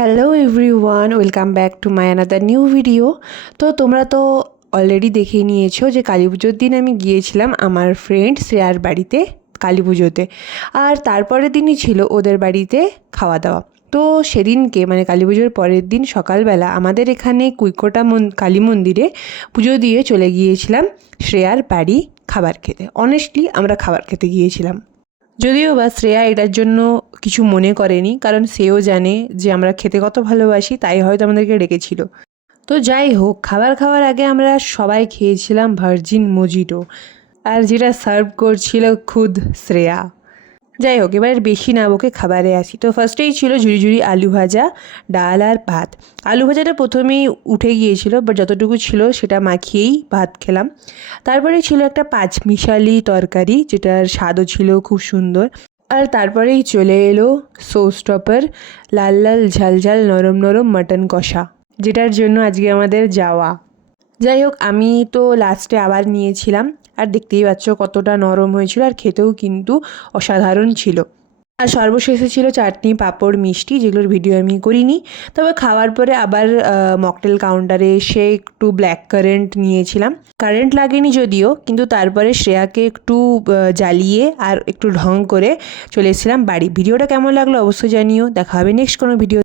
Hello everyone, welcome back to my another new video. তো তোমরা তো অলরেডি দেখে নিয়েছো যে কালী পুজোর দিন আমি গিয়েছিলাম আমার ফ্রেন্ড শ্রেয়ার বাড়িতে কালী পুজোতে, আর তারপরের দিনই ছিল ওদের বাড়িতে খাওয়া দাওয়া। তো সেদিনকে মানে কালী পুজোর পরের দিন সকালবেলা আমাদের এখানে কুইকোটা কালী মন্দিরে পুজো দিয়ে চলে গিয়েছিলাম শ্রেয়ার বাড়ি খাবার খেতে। অনেস্টলি আমরা খাবার খেতে গিয়েছিলাম, যদিও বা শ্রেয়া এটার জন্য কিছু মনে করেনি, কারণ সেও জানে যে আমরা খেতে কত ভালোবাসি, তাই হয়তো আমাদেরকে ডেকেছিল। তো যাই হোক, খাবার খাওয়ার আগে আমরা সবাই খেয়েছিলাম ভার্জিন মোজিটো, আর যেটা সার্ভ করছিল খুদ শ্রেয়া। যাই হোক, এবার বেশি না বকে খাবারে আসি। তো ফার্স্টেই ছিল ঝুড়ি ঝুড়ি আলু ভাজা, ডাল আর ভাত। আলু ভাজাটা প্রথমেই উঠে গিয়েছিল, বাট যতটুকু ছিল সেটা মাখিয়েই ভাত খেলাম। তারপরে ছিল একটা পাঁচমিশালি তরকারি, যেটার স্বাদও ছিল খুব সুন্দর। আর তারপরেই চলে এলো শো স্টপার, লাল লাল ঝাল ঝাল নরম নরম মাটন কষা, যেটার জন্য আজকে আমাদের যাওয়া। যাই হোক, আমি তো লাস্টে আবার নিয়েছিলাম, আর দেখতেই পাচ্ছ কতটা নরম হয়েছিল, আর খেতেও কিন্তু অসাধারণ ছিল। আর সর্বশেষে ছিল চাটনি, পাঁপড়, মিষ্টি, যেগুলোর ভিডিও আমি করিনি। তবে খাওয়ার পরে আবার মকটেল কাউন্টারে এসে একটু ব্ল্যাক কারেন্ট নিয়েছিলাম। কারেন্ট লাগেনি যদিও, কিন্তু তারপরে শ্রেয়াকে একটু জ্বালিয়ে আর একটু ঢং করে চলে এসেছিলাম বাড়ি। ভিডিওটা কেমন লাগলো অবশ্যই জানিও। দেখা হবে নেক্সট কোনো ভিডিও।